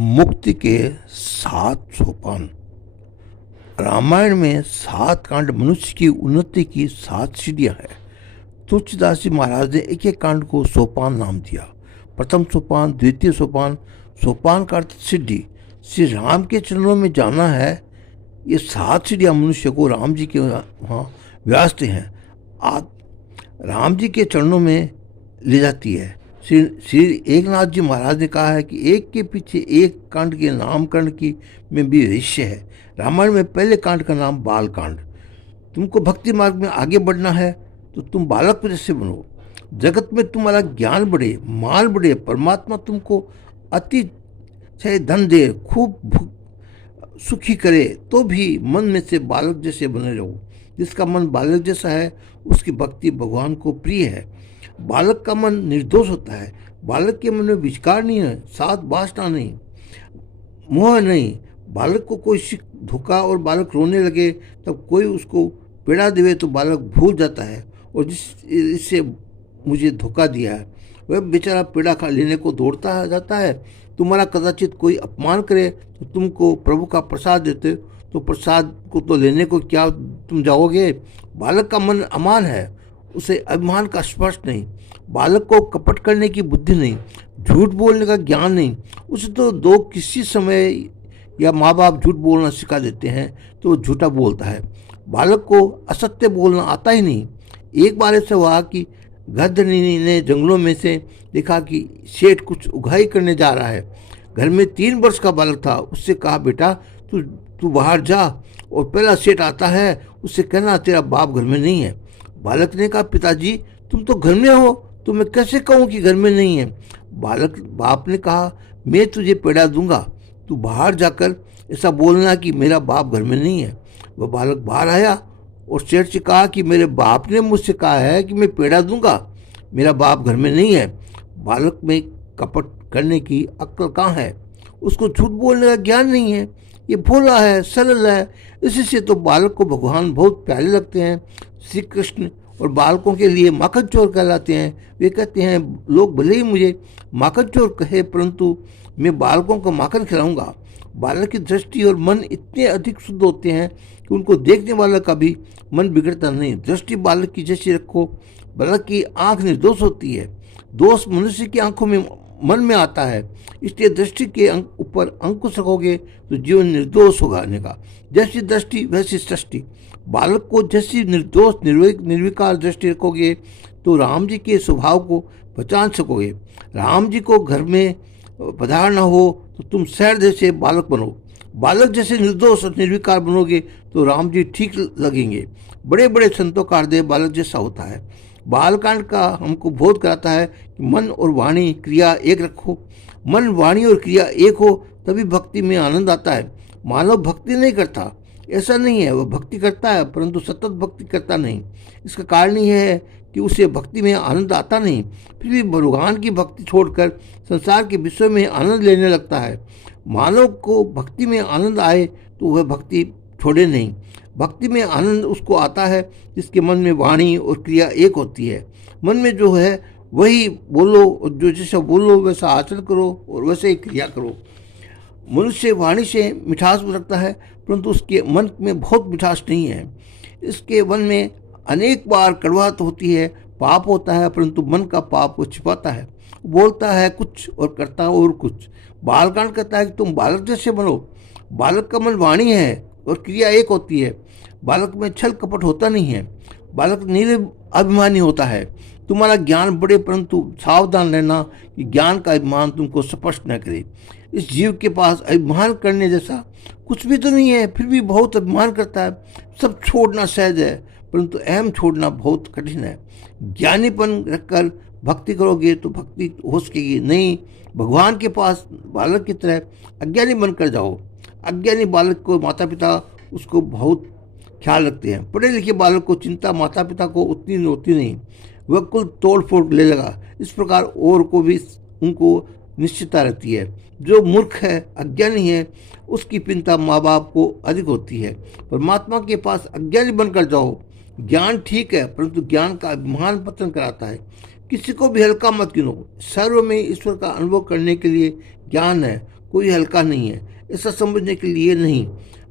मुक्ति के 7 सोपान। रामायण में 7 कांड मनुष्य की उन्नति की 7 सीढ़ियां हैं। तुलसीदास जी महाराज ने एक एक कांड को सोपान नाम दिया। प्रथम सोपान, द्वितीय सोपान। सोपान का अर्थ सीढ़ी। श्री राम के चरणों में जाना है। ये 7 सीढ़ियां मनुष्य को राम जी के वहाँ व्यास्ते हैं, राम जी के चरणों में ले जाती है। श्री एकनाथ जी महाराज ने कहा है कि एक के पीछे एक कांड के नामकरण की में भी रहस्य है। रामायण में पहले कांड का नाम बाल कांड। तुमको भक्ति मार्ग में आगे बढ़ना है तो तुम बालक जैसे बनो। जगत में तुम्हारा ज्ञान बढ़े, माल बढ़े, परमात्मा तुमको अति चाहे धन दे, खूब सुखी करे, तो भी मन में से बालक जैसे बने रहो। जिसका मन बालक जैसा है उसकी भक्ति भगवान को प्रिय है। बालक का मन निर्दोष होता है। बालक के मन में विकार नहीं है, साथ वासना नहीं, मोह नहीं। बालक को कोई शिक धोखा और बालक रोने लगे तब कोई उसको पीड़ा देवे तो बालक भूल जाता है और इससे मुझे धोखा दिया है वह बेचारा पीड़ा खा लेने को दौड़ता जाता है। तुम्हारा कदाचित कोई अपमान करे तो तुमको प्रभु का प्रसाद देते तो प्रसाद को तो लेने को क्या तुम जाओगे। बालक का मन अमान है, उसे अभिमान का स्पर्श नहीं। बालक को कपट करने की बुद्धि नहीं, झूठ बोलने का ज्ञान नहीं। उसे तो दो किसी समय या माँ बाप झूठ बोलना सिखा देते हैं तो वो झूठा बोलता है। बालक को असत्य बोलना आता ही नहीं। एक बार ऐसा हुआ कि गधनी ने जंगलों में से देखा कि सेठ कुछ उगाई करने जा रहा है। घर में 3 वर्ष का बालक था। उससे कहा, बेटा तू बाहर जा और पहला सेठ आता है उससे कहना तेरा बाप घर में नहीं है। बालक ने कहा, पिताजी तुम तो घर में हो तो मैं कैसे कहूँ कि घर में नहीं है। बाप ने कहा, मैं तुझे पेड़ा दूंगा, तू बाहर जाकर ऐसा बोलना कि मेरा बाप घर में नहीं है। वह बालक बाहर आया और सेठ से कहा कि मेरे बाप ने मुझसे कहा है कि मैं पेड़ा दूंगा, मेरा बाप घर में नहीं है। बालक में कपट करने की अक्ल कहाँ है? उसको झूठ बोलने का ज्ञान नहीं है। ये भोला है, सरल है। इसी से तो बालक को भगवान बहुत प्यारे लगते हैं। श्री कृष्ण और बालकों के लिए माखन चोर कहलाते हैं। वे कहते हैं, लोग भले ही मुझे माखन चोर कहे परंतु मैं बालकों को माखन खिलाऊंगा। बालक की दृष्टि और मन इतने अधिक शुद्ध होते हैं कि उनको देखने वाला का भी मन बिगड़ता नहीं। दृष्टि बालक की जैसी रखो। बालक की आंख निर्दोष होती है। दोष मनुष्य की आंखों में मन में आता है। इसलिए दृष्टि के ऊपर अंकुश रखोगे तो जीवन निर्दोष होगा। का जैसी दृष्टि वैसी सृष्टि। बालक को जैसी निर्दोष निर्विकार दृष्टि रखोगे तो राम जी के स्वभाव को पहचान सकोगे। राम जी को घर में पधारना हो तो तुम शहर जैसे बालक बनो। बालक जैसे निर्दोष और निर्विकार बनोगे तो राम जी ठीक लगेंगे। बड़े बड़े संतों का हृदय बालक जैसा होता है। बालकांड का हमको बोध कराता है कि मन और वाणी क्रिया एक रखो। मन, वाणी और क्रिया एक हो तभी भक्ति में आनंद आता है। मानव भक्ति नहीं करता, ऐसा नहीं है। वह भक्ति करता है परंतु सतत भक्ति करता नहीं। इसका कारण यह है कि उसे भक्ति में आनंद आता नहीं। फिर भी भगवान की भक्ति छोड़कर संसार के विषय में आनंद लेने लगता है। मानव को भक्ति में आनंद आए तो वह भक्ति छोड़े नहीं। भक्ति में आनंद उसको आता है जिसके मन में वाणी और क्रिया एक होती है। मन में जो है वही बोलो और जो जैसा बोलो वैसा आचरण करो और वैसे ही क्रिया करो। मनुष्य वाणी से मिठास रखता है परंतु उसके मन में बहुत मिठास नहीं है। इसके मन में अनेक बार कड़वाहट होती है, पाप होता है परंतु मन का पाप को छिपाता है। बोलता है कुछ और करता है और कुछ। बालकांड कहता है कि तुम बालक जैसे बनो। बालक का मन वाणी है और क्रिया एक होती है। बालक में छल कपट होता नहीं है। बालक अभिमानी होता है। तुम्हारा ज्ञान बढ़े परंतु सावधान रहना कि ज्ञान का अभिमान तुमको स्पष्ट न करे। इस जीव के पास अभिमान करने जैसा कुछ भी तो नहीं है, फिर भी बहुत अभिमान करता है। सब छोड़ना सहज है परंतु अहम छोड़ना बहुत कठिन है। ज्ञानीपन रखकर भक्ति करोगे तो भक्ति हो सकेगी नहीं। भगवान के पास बालक की तरह अज्ञानी बनकर जाओ। अज्ञानी बालक को माता पिता उसको बहुत ख्याल रखते हैं। पढ़े लिखे बालक को चिंता माता पिता को उतनी होती नहीं। वह कुल तोड़ फोड़ ले लगा। इस प्रकार और को भी उनको निश्चितता रहती है। जो मूर्ख है, अज्ञानी है, उसकी चिंता माँ बाप को अधिक होती है। परमात्मा के पास अज्ञानी बनकर जाओ। ज्ञान ठीक है परंतु ज्ञान का अभिमान पतन कराता है। किसी को भी हल्का मत गिनो। सर्व में ईश्वर का अनुभव करने के लिए ज्ञान है। कोई हल्का नहीं है, ऐसा समझने के लिए नहीं।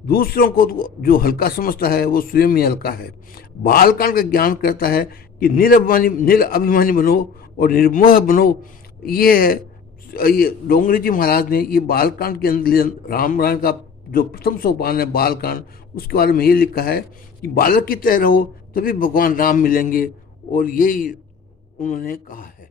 दूसरों को जो हल्का समझता है वो स्वयं ही हल्का है। बालकांड का ज्ञान करता है कि निरअभिमानी बनो और निर्मोह बनो। ये है, ये डोंगरी जी महाराज ने ये बालकांड के अंदर रामायण का जो प्रथम सोपान है बालकांड, उसके बारे में ये लिखा है कि बालक की तरह रहो तभी भगवान राम मिलेंगे, और यही उन्होंने कहा है।